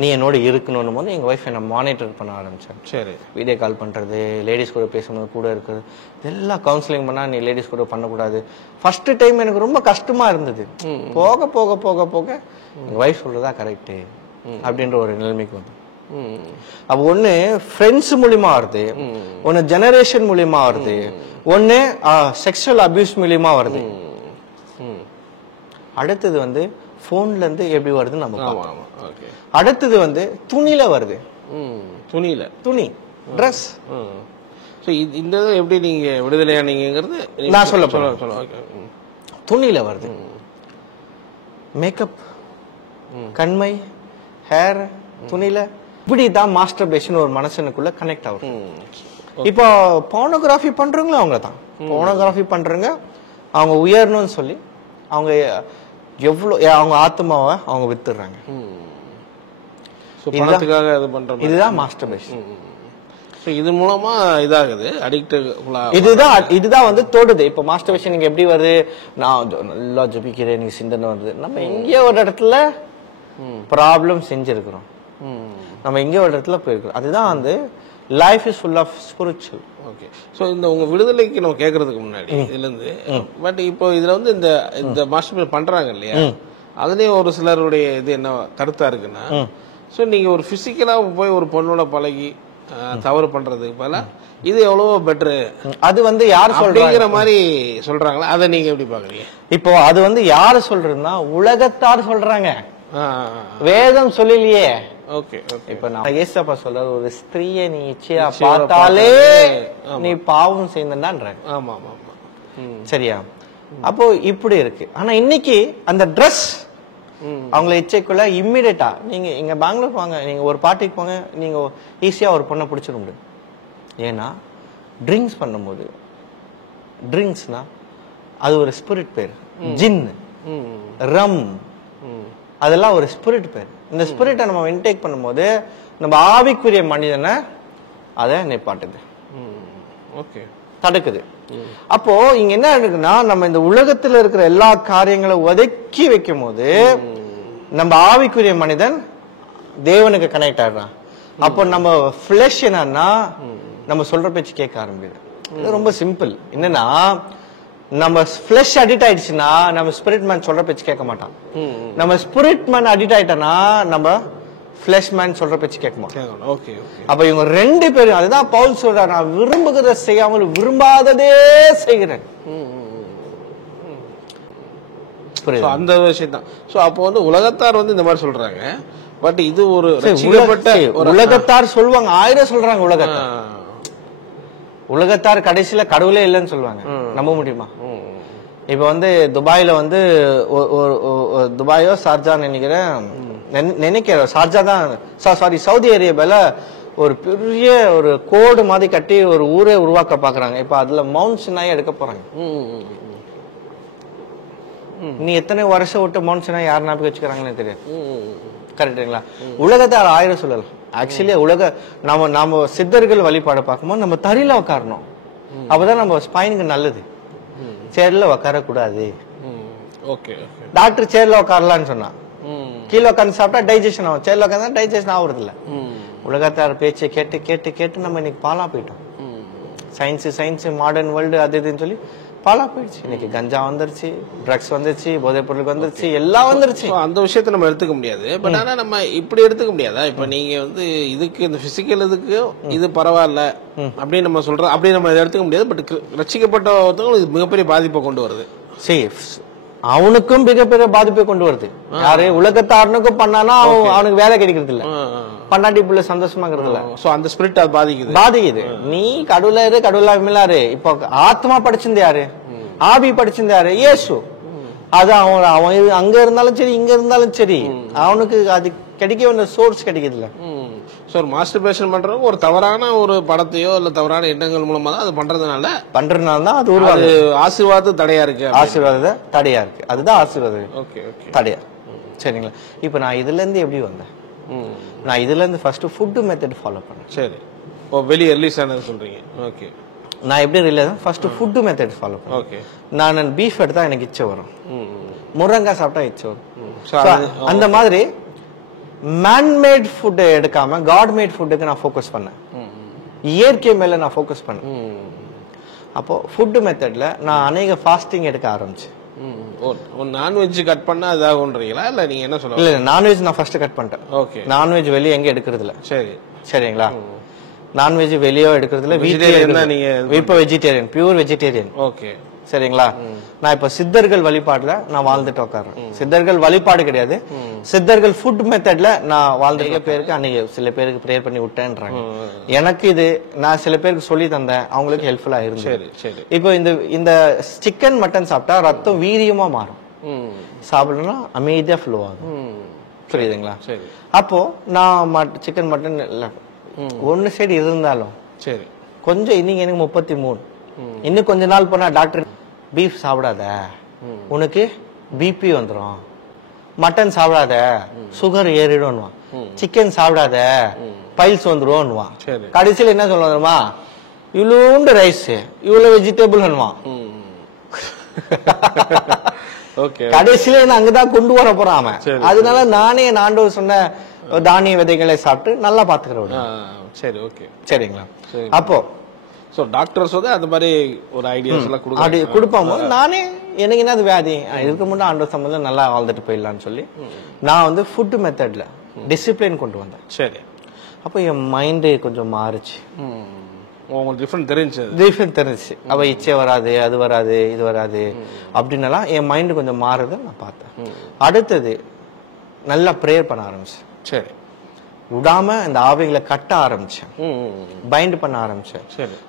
நீ என்னோட இருக்கணும் போது எங்க ஒய்ஃப் என்ன மானிட்டர் பண்ண ஆரம்பிச்சேன். சரி, வீடியோ கால் பண்றது, லேடிஸ் கூட பேசும்போது கூட இருக்கிறது, இதெல்லாம் கவுன்சிலிங் பண்ணா நீ லேடிஸ் கூட பண்ணக்கூடாது. ஃபர்ஸ்ட் டைம் எனக்கு ரொம்ப கஷ்டமா இருந்தது. போக போக போக போக எங்க ஒய்ஃப் சொல்றதா கரெக்ட் அப்படின்ற ஒரு நிலைமைக்கு வந்து அப்ப ஒண்ணு ஃப்ரெண்ட்ஸ் மூலியமா வருது, ஒன்னு ஜெனரேஷன் மூலியமா வருது, ஒன்னு செக்ஷுவல் அபியூஸ் மூலியமா வருது, அடுத்தது வந்து போன்ல இருந்து எப்படி வருது நம்ம, அடுத்தது வந்து துணியில வருது. துணி ட்ரெஸ். இந்த எப்படி நீங்க விடுதலையா நீங்கிறது நான் சொல்ல துணியில வருது. மேக்கப், கண்மை, ஹேர், துணியில இப்படிதான் மாஸ்டர்பேஷன் ஒரு மனுஷனுக்குள்ள கனெக்ட் ஆகும். இப்போ போனோகிராஃபி பண்றவங்களும் அவங்க தான். போனோகிராஃபி பண்றவங்க அவங்க உயரணும்னு சொல்லி அவங்க எவ்வளவு அவங்க ஆத்மாவை அவங்க வித்துறாங்க. இதுதான் மாஸ்டர்பேஷன். இது மூலமா இதாகுது, அடிக்ட். இதுதான் வந்து தொடுது. இப்ப மாஸ்டர்பேஷன் நீங்க எப்படி வருது, நான் நல்லா ஜபிக்கிறேன் நீங்க சிந்தனை வருது, நம்ம எங்கேயோ ஒரு இடத்துல ப்ராப்ளம் செஞ்சிருக்கிறோம், நம்ம எங்கேயோ ஒரு இடத்துல போயிருக்கிறோம். அதுதான் வந்து life is full of spiritual. Okay. So இந்த உங்க விடுதலைக்கு நம்ம கேட்கறதுக்கு முன்னாடி இதுல இருந்து பட் இப்போ இதுல வந்து இந்த மாஸ்டர் பண்றாங்க இல்லையா, அதுலயும் ஒரு சிலருடைய இது என்ன கருத்தா இருக்குன்னா, ஸோ நீங்க ஒரு பிசிக்கலா போய் ஒரு பொண்ணோட பழகி தவறு பண்றதுக்கு பதிலா இது எவ்வளவோ பெட்ரு, அது வந்து யார் சொல்றீங்கிற மாதிரி சொல்றாங்களா, அதை நீங்க எப்படி பாக்குறீங்க? இப்போ அது வந்து யாரு சொல்றதுன்னா உலகத்தார் சொல்றாங்க, வேதம் சொல்லலையே. ஓகே. இப்ப நான் ஏசப்பா சொல்ற ஒரு ஸ்திரீயை நீ இச்சையா பார்த்தாலே நீ பாவம் செய்யணும்ன்றாங்க. ஆமா ஆமா. சரியா? அப்போ இப்படி இருக்கு. ஆனா இன்னைக்கு அந்த ட்ரெஸ் அவங்கள இச்சைக்குள்ள இம்மிடியட்டா நீங்க இங்க பெங்களூர் போங்க, நீங்க ஒரு பார்ட்டிக்கு போங்க, நீங்க ஈஸியா ஒரு பொண்ணை பிடிச்சிட முடியும். ஏன்னா ட்ரிங்க்ஸ் பண்ணும்போது, ட்ரிங்க்ஸ்னா அது ஒரு ஸ்பிரிட் பேர், ஜின், ரம், அதெல்லாம் ஒரு ஸ்பிரிட் பேர். இந்த ஸ்பிரிட்டை நம்ம இன்டேக் பண்ணும்போது நம்ம ஆவிக்குரிய மனிதனை அதை நிப்பாட்டுது, தடுக்குது. அப்போ இங்க என்ன இருக்குன்னா, நம்ம இந்த உலகத்துல இருக்கிற எல்லா காரியங்களும் ஒதுக்கி வைக்கும் போது நம்ம ஆவிக்குரிய மனிதன் தேவனுக்கு கனெக்ட் ஆயிடுறான். அப்போ நம்ம ஃபிளஷ் என்னன்னா நம்ம சொல்ற பேச்சு கேட்க ஆரம்பிக்குது. ரொம்ப சிம்பிள். என்னன்னா நம்ம ஃபிளஷ் அடிக்ட் ஆயிடுச்சுன்னா நம்ம ஸ்பிரிட் மேன் சொல்ற பேச்சு கேட்க மாட்டான். நம்ம ஸ்பிரிட் மேன் அடிக்ட் ஆயிட்டோம்னா நம்ம ஃபிளஷ் மேன் சொல்ற பேச்சு கேட்க மாட்டோம். அப்ப இவங்க 2 பேரும், அதுதான் பவுல் சொல்றார், நான் விரும்புகிறத செய்யாமல் விரும்பாததே செய்கிறேன். அந்த விஷயம் தான். ஸோ அப்போ வந்து உலகத்தார் வந்து இந்த மாதிரி சொல்றாங்க. பட் இது ஒரு ரட்சிக்கப்பட்ட உலகத்தார் சொல்லுவாங்க, 1000 சொல்றாங்க. உலகத்தார் கடைசியில கடவுளே இல்லைன்னு சொல்லுவாங்க. நம்ப முடியுமா? இப்ப வந்து துபாயில வந்து துபாயோ ஷார்ஜான்னு நினைக்கிறேன், ஷார்ஜா தான், சாரி சவுதி அரேபியால ஒரு பெரிய ஒரு கோடு மாதிரி கட்டி ஒரு ஊரே உருவாக்க பாக்குறாங்க. இப்ப அதுல மவுண்ட் சினாய் எடுக்க போறாங்க. நீ எத்தனை வருஷம் விட்டு மவுண்ட் சினாய் யார் ஞாபகம் வச்சுக்கிறாங்கன்னு தெரியாது. கரெக்டுங்களா? உலகத்தார் 1000 சொல்லலாம். ஆக்சுவலி நாம சித்தர்கள் வழிபாடு பார்க்கும்போது நம்ம தரையில உட்காரணும். அப்பதான் நம்ம ஸ்பைனுக்கு நல்லது. சேர்ல உட்கார கூடாது. டாக்டர் சேர்ல உட்காரலான்னு சொன்னா, கீழே உட்காந்து சாப்பிட்டா டைஜஷன் ஆகும், சேர்ல உட்காந்து டைஜஷன் ஆகுறது இல்ல. உலகத்தார் பேச்சை கேட்டு கேட்டு கேட்டு நம்ம இன்னைக்கு பாலா போயிட்டோம். சயின்ஸ் மாடர்ன் வேர்ல்டு அது இதுன்னு சொல்லி பாலா போயிடுச்சு. இன்னைக்கு கஞ்சா வந்துருச்சு, ட்ரக்ஸ் வந்துருச்சு, போதைப் பொருளுக்கு வந்துருச்சு, எல்லாம் வந்துருச்சு. அந்த விஷயத்த நம்ம எடுத்துக்க முடியாது. பட் ஆனா நம்ம இப்படி எடுத்துக்க முடியாதா? இப்ப நீங்க வந்து இதுக்கு இந்த பிசிக்கல் இதுக்கு இது பரவாயில்ல அப்படின்னு நம்ம சொல்றோம், அப்படி நம்ம எடுத்துக்க முடியாது. பட் ரட்சிக்கப்பட்ட ஒருத்தவங்க இது மிகப்பெரிய பாதிப்பை கொண்டு வருது. அவனுக்கும் மிகப்பெரிய பாதிப்பை கொண்டு வருது. யாரு? உலகத்தாரனுக்கும் பண்ணானா அவனுக்கு வேலை கிடைக்கிறது இல்ல, பன்னாட்டி புள்ள சந்தோஷமாங்கிறது இல்ல. அந்த ஸ்பிரிட் அது பாதிக்குது. நீ கடவுளா இரு, கடவுளா மில்லாரு. இப்போ ஆத்மா படிச்சிருந்த யாரு? ஆபி படிச்சிருந்த யாரு? இயேசு. அது அவன் அங்க இருந்தாலும் சரி, இங்க இருந்தாலும் சரி, அவனுக்கு அது கிடைக்க வேண்டிய சோர்ஸ் கிடைக்குது இல்ல. ஒரு மாஸ்டர்பேஷன் பண்றவங்க ஒரு தவறான ஒரு படத்தையோ இல்ல தவறான எண்ணங்கள் மூலமா தான் அது பண்றதுனால தான் அது ஒரு ஆசீர்வாத தடையா இருக்கு. ஆசீர்வாத தடையா இருக்கு. அதுதான் ஆசீர்வாதம் தடையா. சரிங்களா? இப்ப நான் இதுல இருந்து எப்படி வந்தேன்? நான் இதுல இருந்து ஃபர்ஸ்ட் ஃபுட் மெத்தட் ஃபாலோ பண்ணேன். சரி. வெளியே ரிலீஸ் ஆனது சொல்றீங்க. ஓகே. நான் எப்படி release first food method follow பண்ணேன். ஓகே. நான் பீஃப் எடுத்தா எனக்கு இச்சை வரும், முருங்காய் சாப்பிட்டா இச்சை வரும். அந்த மாதிரி மேன்மேட் ஃபுட் எடுக்காம காட் மேட் ஃபுட்டுக்கு நான் ஃபோக்கஸ் பண்ணேன். இயற்கை மேல நான் ஃபோக்கஸ் பண்ணேன். அப்போ ஃபுட் மெத்தட்ல நான் அநேக ஃபாஸ்டிங் எடுக்க ஆரம்பிச்சேன். நான்வெஜ் கட் பண்ணா அதாகும்ன்றீங்களா இல்ல நீங்க என்ன சொல்றீங்க? இல்ல, நான்வெஜ் நான் ஃபர்ஸ்ட் கட் பண்ணிட்டேன். ஓகே. நான்வெஜ் வெளிய எங்க எடுக்கிறது இல்ல. சரி. சரிங்களா? நான்வெஜ் வெளியோ எடுக்கிறது இல்ல, வீட்லயே நீங்க இப்ப வெஜிடேரியன், பியூர் வெஜிடேரியன். ஓகே. சரிங்களா? நான் இப்ப சித்தர்கள் வழிபாடுல நான் வாழ்ந்துட்டு உட்கார்றேன். சித்தர்கள் வழிபாடு கிடையாது, சித்தர்கள் ஃபுட் மெத்தட்ல நான் வாழ்ந்துட்டு பேருக்கு அன்னைக்கு சில பேருக்கு ப்ரேயர் பண்ணி விட்டேன்றாங்க. எனக்கு இது நான் சில பேருக்கு சொல்லி தந்தேன், அவங்களுக்கு ஹெல்ப்ஃபுல்லா இருந்துச்சு. இப்போ இந்த சிக்கன் மட்டன் சாப்பிட்டா ரத்தம் வீரியமா மாறும், சாப்பிடணும்னா அமைதியா ஃப்ளோ ஆகும். புரியுதுங்களா? அப்போ நான் சிக்கன் மட்டன் ஒன்னு சைடு இருந்தாலும் சரி, கொஞ்சம் இன்னைக்கு எனக்கு 33, இன்னும் கொஞ்ச நாள் போனா டாக்டர் பீஃப் சாப்பிடாத, உனக்கு பிபி வந்துடும், மட்டன் சாப்பிடாத சுகர் ஏறிடும்வான், சிக்கன் சாப்பிடாத பைல்ஸ் வந்துருவான். கடைசியில் என்ன சொல்லுவாமா, இவ்வளோண்டு ரைஸ் இவ்வளவு வெஜிடபிள் கடைசியில என்ன அங்கதான் கொண்டு வர போறான் அவன். அதனால நானே ஆண்டவர் சொன்ன தானிய விதைகளை சாப்பிட்டு நல்லா பாத்துக்கிறேன். சரி, ஓகே, சரிங்களா? அப்போ டாக்டர்ஸ் வந்து அந்த மாதிரி ஒரு ஐடியாஸ் எல்லாம் கொடுப்பாங்க. நானே எனக்கு என்ன வியாதி இருக்க மட்டும் ஆண்டவர் சம்பந்தம் நல்லா வாழ்ந்துட்டு போயிடலான்னு சொல்லி நான் வந்து ஃபுட் மெத்தட்ல டிசிப்ளின் கொண்டு வந்தேன். சரி. அப்போ என் மைண்டு கொஞ்சம் மாறுச்சு, டிஃபரெண்ட் தெரிஞ்சிச்சு. அவ இச்சை வராது, அது வராது, இது வராது அப்படின்னாலாம் என் மைண்டு கொஞ்சம் மாறுது நான் பார்த்தேன். அடுத்தது நல்லா ப்ரேயர் பண்ண ஆரம்பிச்சேன். சரி. விடாம இந்த ஆவிகளை கட்ட ஆரம்பிச்சேன், பைண்ட் பண்ண ஆரம்பிச்சேன்.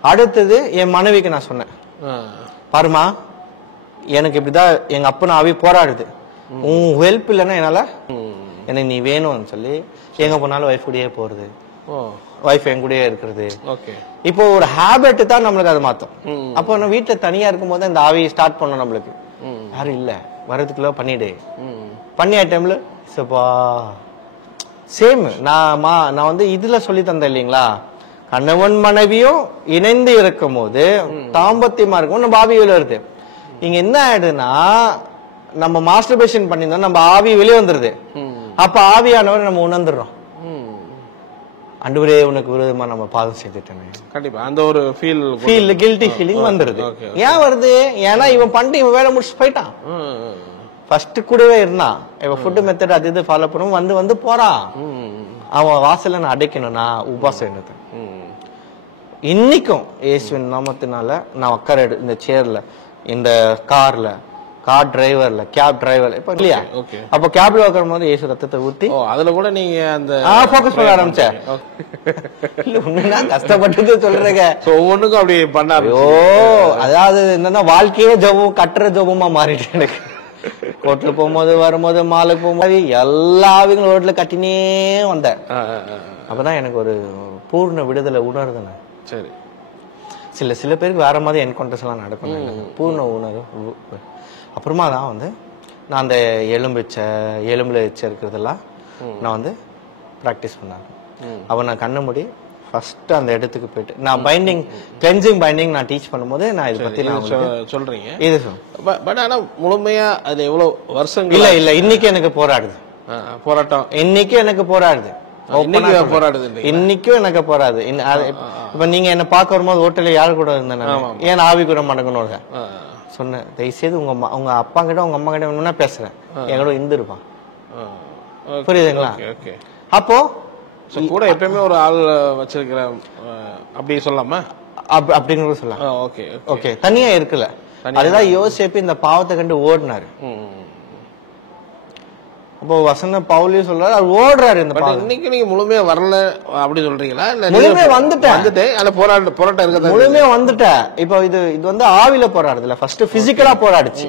அடுத்தது என் மனைவிக்கு நான் சொன்னேன், பாருமா எனக்கு இப்படிதான் எங்க அப்பன் ஆவி போராடுது, உன் ஹெல்ப் இல்லைன்னா என்னால, எனக்கு நீ வேணும்னு சொல்லி எங்க போனாலும் ஒய்ஃப் கூடயே போறது, ஒய்ஃப் என் கூடயே இருக்கிறது. இப்போ ஒரு ஹேபிட் தான் நம்மளுக்கு அதை மாத்தோம். அப்போ நம்ம வீட்டுல தனியா இருக்கும் போது இந்த ஆவி ஸ்டார்ட் பண்ணோம். நம்மளுக்கு யாரும் இல்ல வரதுக்குள்ள பண்ணிடு, பண்ணிய டைம்ல சப்பா சேம் நான் வந்து இதுல சொல்லி தந்தேன் இல்லைங்களா, கணவன் மனைவியும் இணைந்து இருக்கும் போது தாம்பத்தியமா இருக்கும் நம்ம ஆவி வெளியே வருது. இங்க என்ன ஆயிடுதுன்னா நம்ம மாஸ்டர்பேஷன் பண்ணியிருந்தோம், நம்ம ஆவி வெளியே வந்துருது. அப்ப ஆவியானவர் நம்ம உணர்ந்துடுறோம், ஆண்டவரே உனக்கு விரோதமா நம்ம பாதம் செய்துட்டேன். கண்டிப்பா அந்த ஒரு கில்ட்டி ஃபீலிங் வந்துருது. ஏன் வருது? ஏன்னா இவன் பண்ணிட்டு இவன் வேலை முடிச்சு போயிட்டான். ஃபர்ஸ்ட் கூடவே இருந்தான், இவன் ஃபுட் மெத்தட் அது இது ஃபாலோ பண்ணுவோம், வந்து போறான். அவன் வாசல நான் அடைக்கணும்னா உபாசம் என்னது. இன்னைக்கும் இயேசுவின் நாமத்தினால நான் உட்கார இந்த சேர்ல இந்த கார்ல கார் டிரைவர்ல கேப் டிரைவர் இப்ப இல்லையா? ஓகே. அப்போ கேப்ல உட்காரும் போது இயேசு ரத்தத்தை ஊத்தி அதுல கூட நீங்க அந்த ஃபோக்கஸ் பண்ண ஆரம்பிச்சேன். கஷ்டப்பட்டு சொல்றேங்க. ஒவ்வொன்றுக்கும் அப்படி பண்ணாரு. அதாவது என்னன்னா வாழ்க்கையே ஜபம் கட்டுற ஜபமா மாறிட்டு எனக்கு. கோட்ல போகும்போது வரும்போது மாலுக்கு போகும்போது எல்லாவையும் ரோட்ல கட்டினே வந்தேன். அப்பதான் எனக்கு ஒரு பூர்ண விடுதலை உணர்ந்தேன். சரி. சில பேருக்கு வேற மாதிரி என்கவுண்டர்ஸ் எல்லாம் நடக்கும். பூர்ண உணர்வு. அப்புறமா தான் வந்து நான் அந்த எலும்புல இருக்கிறதெல்லாம் நான் வந்து ப்ராக்டிஸ் பண்ணேன். அப்ப நான் கண்ண மூடி ஃபர்ஸ்ட் அந்த இடத்துக்கு போயிட்டு நான் கிளென்சிங் பைண்டிங் நான் டீச் பண்ணும்போது நான் இதை பத்தி நான் சொல்றீங்க. இது பட் ஆனா முழுமையா அது எவ்வளவு வருஷம் இல்ல இன்னைக்கு எனக்கு போராடுது. போராட்டம் இன்னைக்கு எனக்கு போராடுது. இன்னைக்கும் எனக்கு போராது. இப்ப நீங்க என்ன பார்க்க வரும்போது ஹோட்டல்ல யாரு கூட இருந்தேன், ஏன் ஆவி கூட மடங்கணும் சொன்னேன். தயவுசெய்து உங்க அப்பா கிட்ட உங்க அம்மா கிட்ட வேணும்னா பேசுறேன், என் கூட இருந்துருப்பான். புரியுதுங்களா? அப்போ கூட எப்பயுமே ஒரு ஆள் வச்சிருக்கிற அப்படி சொல்லாமா அப்படிங்கறத சொல்லலாம். Okay okay. தனியா இருக்குல்ல, அதுதான் யோசேப்பு இந்த பாவத்தை கண்டு ஓடினாரு. அப்போ வசன பவுலியும் சொல்றாரு, அவர் ஓடுறாரு. இந்த இன்னைக்கு நீங்க முழுமையா வரல அப்படி சொல்றீங்களா? முழுமையா வந்துட்டேன். ஆனா போராட்டம் இருக்க முழுமையா வந்துட்டேன். இப்போ இது வந்து ஆவில போராடுதுல, ஃபர்ஸ்ட் பிசிக்கலா போராடுச்சு.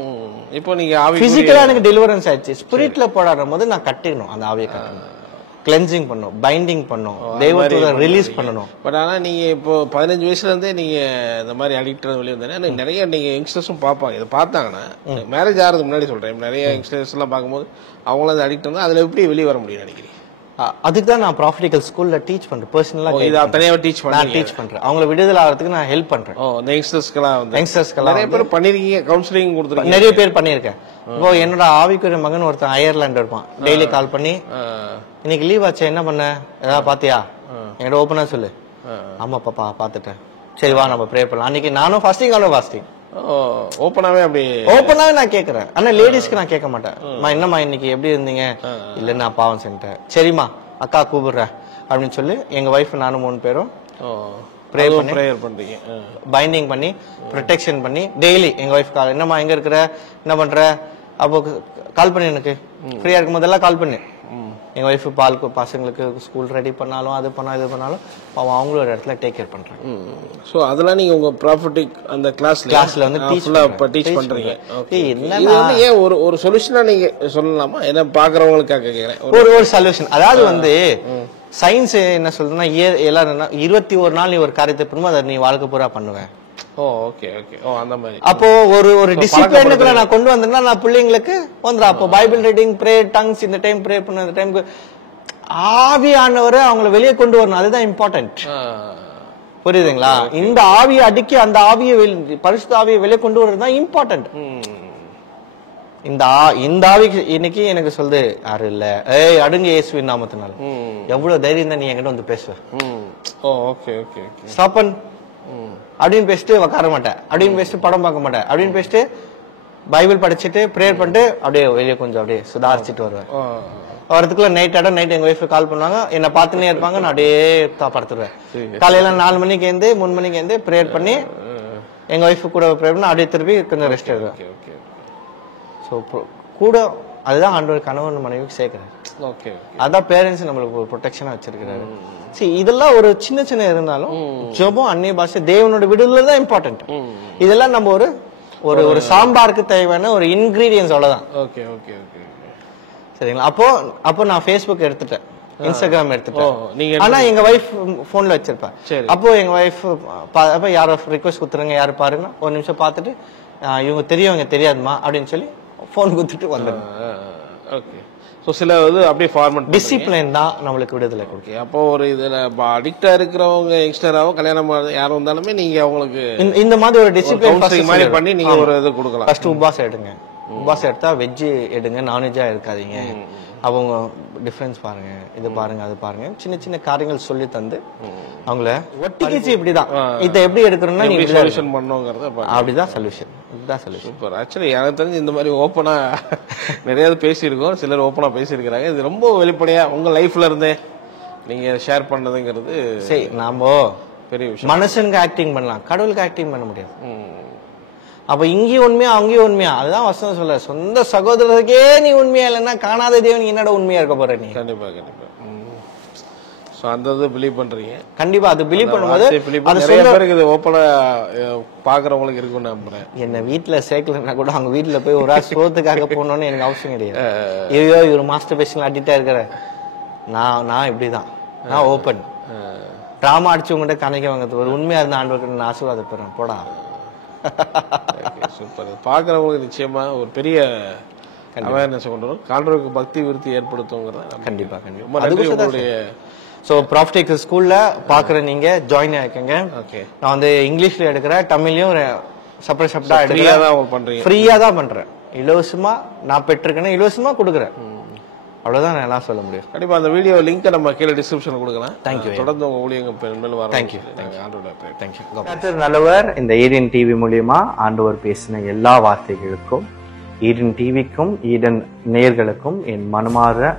இப்போ நீங்க பிசிக்கலா எனக்கு டெலிவரன்ஸ் ஆயிடுச்சு. ஸ்பிரிட்ல போராடும் போது நான் கட்டிக்கணும், அந்த ஆவியை கட்டணும், கிளென்சிங் பண்ணும், பைண்டிங் பண்ணும், தெய்வத்தோட ரிலீஸ் பண்ணணும். பட் ஆனா நீங்க இப்போ 15 வயசுல இருந்தே நீங்க இந்த மாதிரி அடிக்ட் வெளியே வந்தேன்னா நிறைய நீங்க யங்ஸ்டர்ஸும் பார்ப்பாங்க. இதை பார்த்தாங்கன்னா மேரேஜ் ஆகிறதுக்கு முன்னாடி சொல்றேன், நிறைய யங்ஸ்டர்ஸ் எல்லாம் பார்க்கும்போது அவங்களும் அதை அடிக்ட் இருந்தா அதுல எப்படி வெளியே வர முடியும் நினைக்கிறீங்க? அதுக்கு தான் நான் ப்ராஃபிட்டிக்கல் ஸ்கூல்ல டீச் பண்றேன். பர்சனலா தனியாக டீச் பண்றேன். அவங்களை விடுதலை ஆகிறதுக்கு நான் ஹெல்ப் பண்றேன். யங்ஸ்டர்ஸ்க்கெல்லாம் நிறைய பேர் பண்ணிருக்கீங்க, கவுன்சிலிங் கொடுத்துருக்கீங்க. நிறைய பேர் பண்ணிருக்கேன். இப்போ என்னோட ஆவிக்குரிய மகன் ஒருத்தன் அயர்லாந்து இருப்பான். டெய்லி கால் பண்ணி இன்னைக்கு லீவ் ஆச்சு என்ன பண்ண, ஏதாவது பாத்தியா, என்கிட்ட ஓப்பனா சொல்லு. ஆமா பாப்பா பாத்துட்டேன். சரி வா நம்ம ப்ரே பண்ணலாம். அன்னைக்கு நானும் ஃபாஸ்டிங் ஓப்பனாவே நான் கேக்குறேன். ஆனா லேடிஸ்க்கு நான் கேட்க மாட்டேன். என்னம்மா இன்னைக்கு எப்படி இருந்தீங்க? இல்ல நான் பாவம் செஞ்சுட்டேன். சரிம்மா அக்கா கூப்பிடுறேன் அப்படின்னு சொல்லி எங்க வைஃப் நானும் 3 பேரும் பிரேயர் பண்றீங்க, பைண்டிங் பண்ணி ப்ரொடெக்ஷன் பண்ணி டெய்லி எங்க வைஃப் கால், என்னம்மா எங்க இருக்கிற, என்ன பண்ற, அப்போ கால் பண்ணி, எனக்கு ஃப்ரீயா இருக்கும் போதெல்லாம் கால் பண்ணு. எங்க வைஃப் பசங்களுக்கு ஸ்கூல் ரெடி பண்ணாலும் அது பண்ணாலும் இது பண்ணாலும் அவங்களோட இடத்துல டேக் கேர் பண்றாங்க. சோ அதெல்லாம் நீங்க உங்க ப்ராஃபிட்டிக் அந்த கிளாஸ்ல வந்து டீச் பண்றீங்க. என்னன்னா ஏன் ஒரு சொல்யூஷனா நீங்க சொல்லலாமா? என்ன பாக்குறவங்களுக்காக கேக்குறேன். ஒரு சொல்யூஷன். அதாவது வந்து சயின்ஸ் என்ன சொல்றதுன்னா, எல்லாரும் 21 நாள் நீ ஒரு காரியத்தை பண்ணும் அதை நீ வாழ்க்கை பூரா பண்ணுவேன். அந்த மாதிரி. அப்போ ஒரு டிசிப்ளினுக்குள்ள நான் கொண்டு வந்தேன்னா நான் பிள்ளைங்களுக்கு வந்துடும். அப்போ பைபிள் ரீடிங், ப்ரே, டங்ஸ், இந்த டைம் ப்ரே பண்ண, இந்த டைமுக்கு ஆவியானவரை அவங்கள வெளியே கொண்டு வரணும். அதுதான் இம்பார்ட்டன்ட். புரியுதுங்களா? இந்த ஆவியை அடிக்கி அந்த ஆவியை பரிசுத்த ஆவியை வெளியே கொண்டு வரதுதான் இம்பார்ட்டன்ட். இந்த ஆவிக்கு இன்னைக்கு எனக்கு சொல்லுது யாரு இல்ல, ஏய் அடுங்க இயேசுவின் நாமத்தினால. எவ்வளவு தைரியம் தான் நீ என்கிட்ட வந்து பேசுவ. ஸ்டாப்பன் அப்படின்னு பேசிட்டு உட்கார மாட்டேன், அப்படின்னு பேசிட்டு படம் பார்க்க மாட்டேன், அப்படின்னு பேசிட்டு பைபிள் படிச்சுட்டு ப்ரேயர் பண்ணிட்டு அப்படியே வெளியே கொஞ்சம் அப்படியே சுதாரிச்சுட்டு வருவேன். வரதுக்குள்ள நைட் எங்க ஒய்ஃப் கால் பண்ணுவாங்க, என்ன பார்த்துனே இருப்பாங்க, நான் அப்படியே படுத்துருவேன். காலையில 4 மணிக்கு எழுந்து 3 மணிக்கு எழுந்து ப்ரேயர் பண்ணி எங்க ஒய்ஃப் கூட ப்ரேயர் பண்ணி அப்படியே திருப்பி கொஞ்சம் ரெஸ்ட் எடுவேன். ஸோ கூட அதுதான் ஆண்டவர் கணவன் மனைவிக்கு சேர்க்கிறேன். அதான் பேரண்ட்ஸ் நம்மளுக்கு ஒரு ப்ரொடெக்ஷனா வச்சிருக்கிறாரு. இதெல்லாம் ஒரு சின்ன இருந்தாலும் ஜெபம், அந்நிய பாஷை, தேவனோட விடுதலை தான் இம்பார்ட்டன்ட். இதெல்லாம் நம்ம ஒரு சாம்பாருக்கு தேவையான ஒரு இன்கிரீடியன்ஸ் அவ்வளவுதான். சரிங்களா? அப்போ நான் ஃபேஸ்புக் எடுத்துட்டேன், இன்ஸ்டாகிராம் எடுத்துட்டேன். ஆனா எங்க வைஃப் போன்ல வச்சிருப்பேன். அப்போ எங்க வைஃப் அப்ப யாரோ ரிக்வெஸ்ட் கொடுத்துருங்க, யாரு பாருங்க, ஒரு நிமிஷம் பார்த்துட்டு இவங்க தெரியும் தெரியாதுமா அப்படின்னு சொல்லி போன் கொடுத்துட்டு வந்துடும். சில அப்படியே ஃபார்மட் டிசிப்ளின் தான் நம்மளுக்கு விடுதலை கொடுக்கும். அப்போ ஒரு இதுல அடிக்டா இருக்கிறவங்க யங்ஸ்டராவோ கல்யாணம் யாரும் வந்தாலுமே நீங்க அவங்களுக்கு இந்த மாதிரி ஒரு டிசிப்ளின் மாதிரி பண்ணி நீங்க ஒரு இது கொடுக்கலாம். ஃபர்ஸ்ட் உபாசம் எடுங்க. உபாசம் எடுத்தா வெஜ் எடுங்க, நான்வெஜ்ஜா இருக்காதீங்க. அவங்க டிஃபரன்ஸ் பாருங்க, இது பாருங்க, அது பாருங்க, சின்ன காரியங்கள் சொல்லி தந்து அவங்கள ஒட்டிக்கிச்சு. இப்படிதான் இதை எப்படி எடுக்கணும்னா நீங்க சொல்யூஷன் பண்ணுங்கிறத அப்படிதான் சொல்யூஷன். இதுதான் சொல்யூஷன். சூப்பர். ஆக்சுவலி எனக்கு தெரிஞ்சு இந்த மாதிரி ஓப்பனா நிறைய பேசியிருக்கோம், சிலர் ஓப்பனா பேசியிருக்கிறாங்க. இது ரொம்ப வெளிப்படையா உங்க லைஃப்ல இருந்தே நீங்க ஷேர் பண்ணதுங்கிறது சரி. நாம பெரிய விஷயம். மனுஷனுக்கு ஆக்டிங் பண்ணலாம், கடவுளுக்கு ஆக்டிங் பண்ண முடியாது. அப்ப இங்கேயும் உண்மையா அங்கேயும் உண்மையா? அதுதான் வசனம் சொல்ல, சொந்த சகோதரருக்கே நீ உண்மையா இல்லைன்னா காணாத தேவன் என்னோட உண்மையா இருக்க போற நீ? கண்டிப்பா கண்டிப்பா. ஸோ அந்த இது பிலீவ் பண்றீங்க. கண்டிப்பா அது பிலீவ் பண்ணும்போது நிறைய பேருக்கு இது ஓப்பனா பாக்குறவங்களுக்கு இருக்குன்னு நம்புறேன். என்ன வீட்டுல சேர்க்கலன்னா கூட அவங்க வீட்டுல போய் ஒரு ஆள் சோத்துக்காக போகணும்னு எனக்கு அவசியம் கிடையாது. ஐயோ இவர் மாஸ்டர் பேஷன் அடிட்டா இருக்கிற நான் இப்படிதான், நான் ஓப்பன் டிராமா அடிச்சு உங்கள்கிட்ட கணக்க வாங்க ஒரு உண்மையா இருந்த ஆண்டவர்கிட்ட நான் ஆசீர்வாதப்படுறேன் போடா. சூப்பர். பாக்குறவங்களுக்கு நிச்சயமா ஒரு பெரிய அவேர்னஸ் கொண்டு வரும், ஆண்டவருக்கு பக்தி விருத்தி ஏற்படுத்துங்கிறத. கண்டிப்பா கண்டிப்பா. ரொம்ப நன்றி உங்களுடைய. ஸோ ப்ராஃபிட்டிக் ஸ்கூல்ல பாக்குற நீங்க ஜாயின் ஆயிக்கங்க. ஓகே. நான் வந்து இங்கிலீஷ்ல எடுக்கிறேன், தமிழ்லயும் செப்பரேட் செப்பரேட்டா ஃப்ரீயா தான் பண்றீங்க? ஃப்ரீயா தான் பண்றேன், இலவசமா நான் பெற்றிருக்கேன், இலவசமா கொடுக்குறேன். அவ்வளவுதான் நான் எல்லாம் சொல்ல முடியும். கண்டிப்பா அந்த வீடியோ லிங்க் நம்ம கீழே டிஸ்கிரிப்ஷன்ல கொடுக்கலாம். தேங்க்யூ. தொடர்ந்து உங்க ஊழியர்கள் மேல வர. தேங்க்யூ. தேங்க்யூ. கர்த்தர் நல்லவர். இந்த ஈடன் டிவி மூலியமா ஆண்டவர் பேசின எல்லா வார்த்தைகளுக்கும் ஈடன் டிவிக்கும் ஈடன் நேயர்களுக்கும் என் மனமாற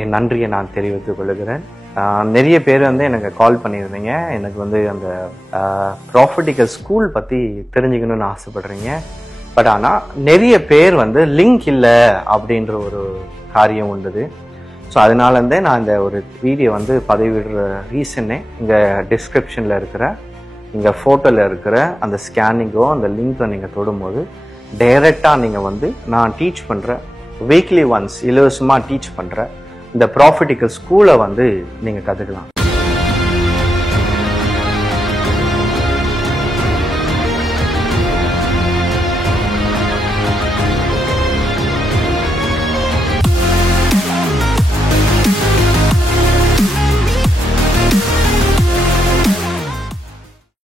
என் நன்றியை நான் தெரிவித்துக் கொள்கிறேன். நிறைய பேர் வந்து எனக்கு கால் பண்ணியிருந்தீங்க, எனக்கு வந்து அந்த ப்ராஃபிட்டிக்கல் ஸ்கூல் பத்தி தெரிஞ்சுக்கணும்னு ஆசைப்படுறீங்க. பட் ஆனால் நிறைய பேர் வந்து லிங்க் இல்லை அப்படின்ற ஒரு காரியம் உண்டுது. ஸோ அதனால இருந்தே நான் இந்த ஒரு வீடியோ வந்து பதிவிடுற ரீசனே இங்கே டிஸ்கிரிப்ஷனில் இருக்கிற இங்கே ஃபோட்டோவில் இருக்கிற அந்த ஸ்கேனிங்கோ அந்த லிங்கை நீங்கள் தொடும்போது டைரெக்டாக நீங்கள் வந்து நான் டீச் பண்ணுற வீக்லி ஒன்ஸ் இலவசமாக டீச் பண்ணுற இந்த ப்ராஃபிட்டிக்கல் ஸ்கூலை வந்து நீங்கள் கற்றுக்கலாம்.